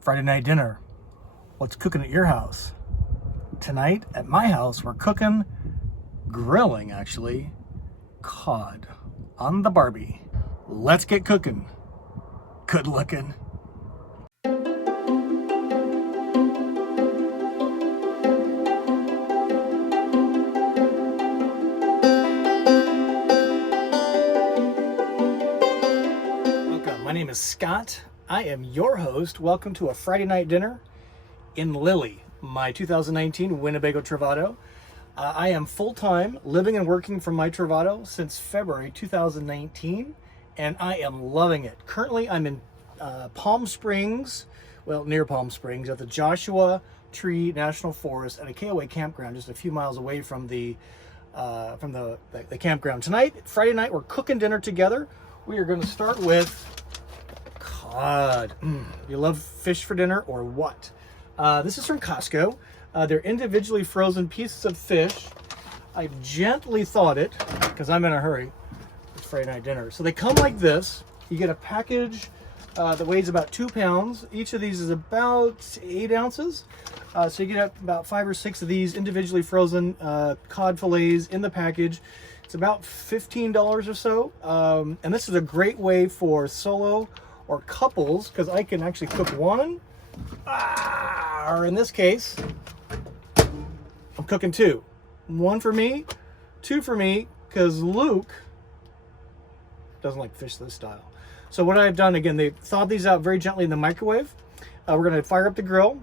Friday night dinner. What's cooking at your house? Tonight at my house, we're cooking, grilling actually, cod on the Barbie. Let's get cooking. Good looking. Welcome, my name is Scott. I am your host. Welcome to a Friday night dinner in Lily, my 2019 Winnebago Travato. I am full-time, living and working from my Travato since February 2019, and I am loving it. Currently, I'm in Palm Springs, well, near Palm Springs, at the Joshua Tree National Forest at a KOA campground just a few miles away from the campground. Tonight, Friday night, we're cooking dinner together. We are going to start with cod. You love fish for dinner or what? This is from Costco. They're individually frozen pieces of fish. I gently thawed it because I'm in a hurry. It's Friday night dinner. So they come like this. You get a package that weighs about 2 pounds. Each of these is about 8 ounces. So you get about 5 or 6 of these individually frozen cod fillets in the package. It's about $15 or so. And this is a great way for solo or couples, because I can actually cook one, or in this case, I'm cooking two. One for me, two for me, because Luke doesn't like fish this style. So what I've done, again, they thawed these out very gently in the microwave. We're going to fire up the grill,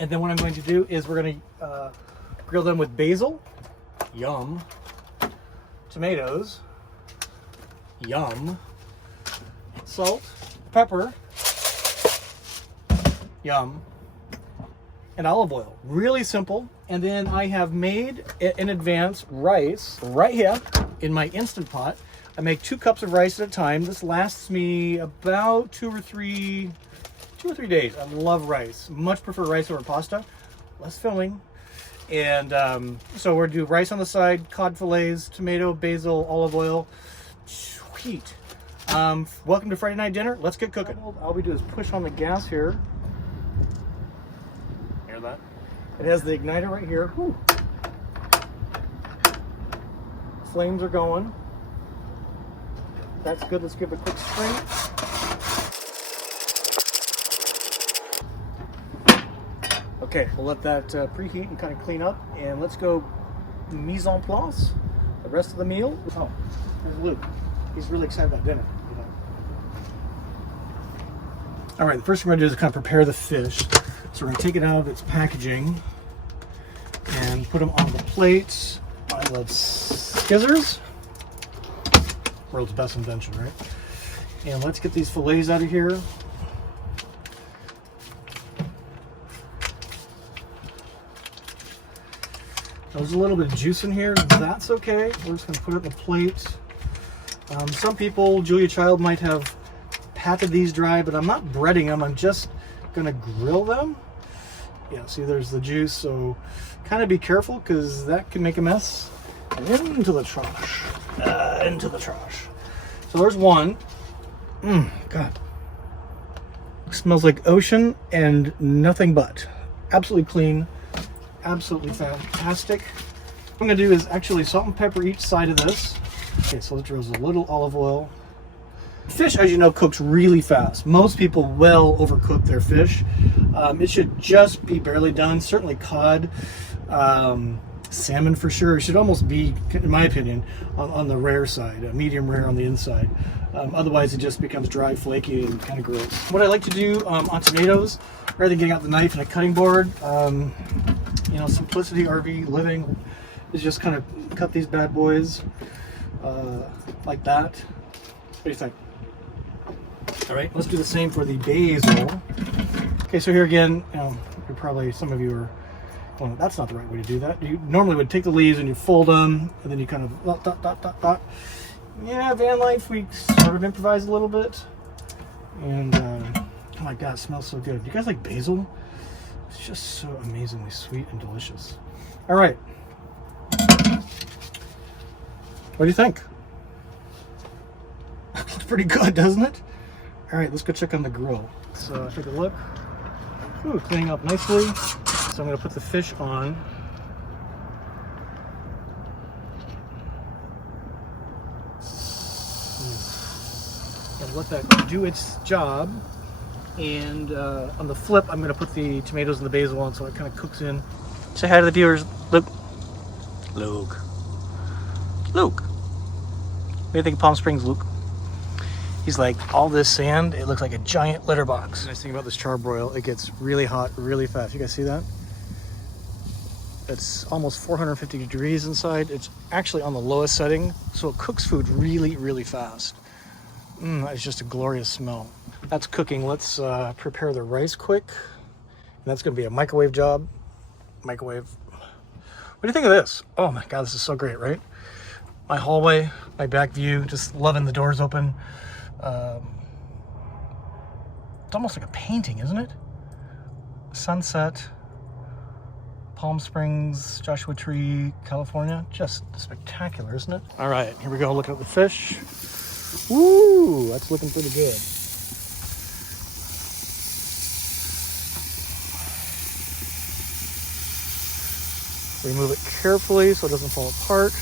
and then what I'm going to do is we're going to grill them with basil, yum, tomatoes, yum, salt, pepper, yum, and olive oil. Really simple. And then I have made in advance rice right here in my Instant Pot. I make 2 cups of rice at a time. This lasts me about 2 or 3 days. I love rice. Much prefer rice over pasta. Less filling. And so we're gonna do rice on the side, cod fillets, tomato, basil, olive oil. Sweet. Welcome to Friday night dinner. Let's get cooking. All we do is push on the gas here. Hear that? It has the igniter right here. Whew. Flames are going. That's good. Let's give it a quick spray. Okay, we'll let that preheat and kind of clean up, and let's go mise en place. The rest of the meal. Oh, there's Luke. He's really excited about dinner. You know. All right, the first thing we're going to do is kind of prepare the fish. So we're going to take it out of its packaging and put them on the plate. I love scissors. World's best invention, right? And let's get these fillets out of here. There's a little bit of juice in here. That's okay. We're just going to put it in the plate. Some people, Julia Child, might have patted these dry, but I'm not breading them. I'm just going to grill them. Yeah, see, there's the juice. So kind of be careful because that can make a mess. Into the trash. Into the trash. So there's one. God. Smells like ocean and nothing but. Absolutely clean. Absolutely fantastic. What I'm going to do is actually salt and pepper each side of this. Okay, so let's drizzle a little olive oil. Fish, as you know, cooks really fast. Most people will overcook their fish. It should just be barely done. Certainly cod, salmon for sure. It should almost be, in my opinion, on the rare side, medium rare on the inside. Otherwise, it just becomes dry, flaky, and kind of gross. What I like to do on tomatoes, rather than getting out the knife and a cutting board, you know, simplicity RV living, is just kind of cut these bad boys like that. What do you think? All right, let's do the same for the basil. Okay, so here again, you know, you're probably, some of you are, well, that's not the right way to do that. You normally would take the leaves and you fold them, and then you kind of dot, dot, dot, dot, dot. Yeah, van life, we sort of improvise a little bit. And, oh my God, it smells so good. Do you guys like basil? It's just so amazingly sweet and delicious. All right. What do you think? Looks pretty good, doesn't it? All right, let's go check on the grill. So take a look. Ooh, cleaning up nicely. So I'm gonna put the fish on. And let that do its job. And on the flip, I'm gonna put the tomatoes and the basil on so it kind of cooks in. Say hi to the viewers, Luke. Luke. Luke. What do you think of Palm Springs, Luke? He's like, all this sand, it looks like a giant litter box. The nice thing about this charbroil, it gets really hot really fast. You guys see that? It's almost 450 degrees inside. It's actually on the lowest setting, so it cooks food really, really fast. It's just a glorious smell. That's cooking. Let's prepare the rice quick. And that's gonna be a microwave job. Microwave. What do you think of this? Oh my God, this is so great, right? My hallway, my back view, just loving the doors open. It's almost like a painting, isn't it? Sunset, Palm Springs, Joshua Tree, California. Just spectacular, isn't it? All right, here we go, looking at the fish. Ooh, that's looking pretty good. Remove it carefully so it doesn't fall apart.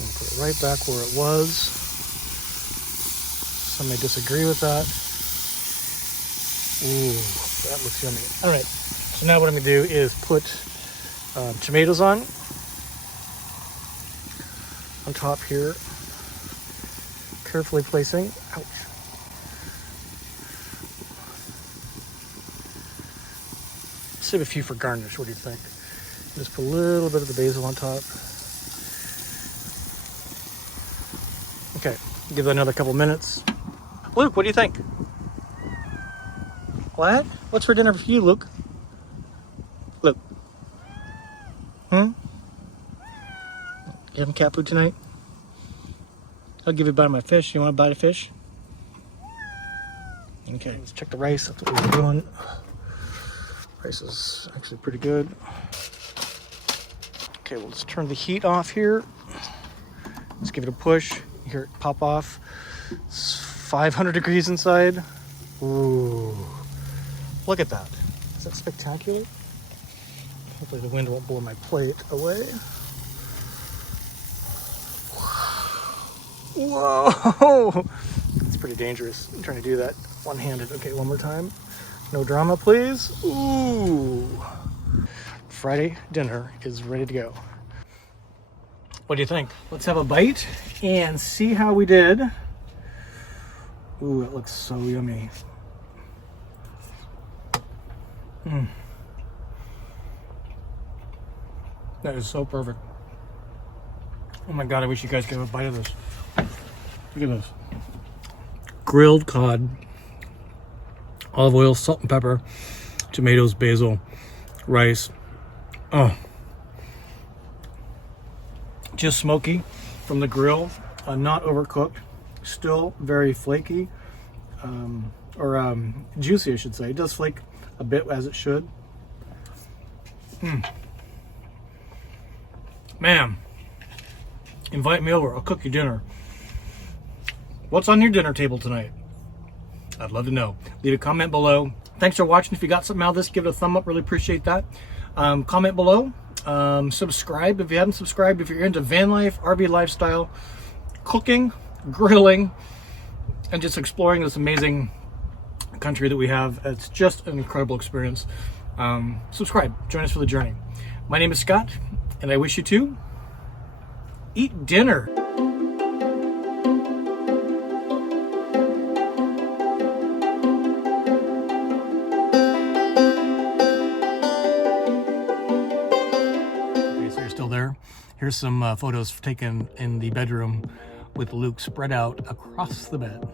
And put it right back where it was. Some may disagree with that. Ooh, that looks yummy. All right, so now what I'm gonna do is put tomatoes on top here. Carefully placing. Ouch. Save a few for garnish. What do you think? Just put a little bit of the basil on top. Okay, give that another couple minutes. Luke, what do you think? What? What's for dinner for you, Luke? Luke. You having cat food tonight? I'll give you a bite of my fish. You want a bite of fish? Okay, let's check the rice. That's what we're doing. Rice is actually pretty good. Okay, well, let's turn the heat off here. Let's give it a push. You hear it pop off. It's 500 degrees inside. Ooh, look at that. Is that spectacular? Hopefully the wind won't blow my plate away. Whoa! It's pretty dangerous. I'm trying to do that one-handed. Okay, one more time. No drama, please. Ooh. Friday dinner is ready to go. What do you think? Let's have a bite and see how we did. Ooh, it looks so yummy. That is so perfect. Oh my God, I wish you guys could have a bite of this. Look at this. Grilled cod, olive oil, salt and pepper, tomatoes, basil, rice. Oh, just smoky from the grill, not overcooked, still very flaky, or juicy, I should say. It does flake a bit, as it should. Man, invite me over. I'll cook you dinner. What's on your dinner table tonight? I'd love to know. Leave a comment below. Thanks for watching. If you got something out of this, give it a thumb up. Really appreciate that. Comment below. Subscribe if you haven't subscribed. If you're into van life, RV lifestyle, cooking, grilling, and just exploring this amazing country that we have. It's just an incredible experience. Subscribe. Join us for the journey. My name is Scott, and I wish you to eat dinner. Here's some photos taken in the bedroom with Luke spread out across the bed.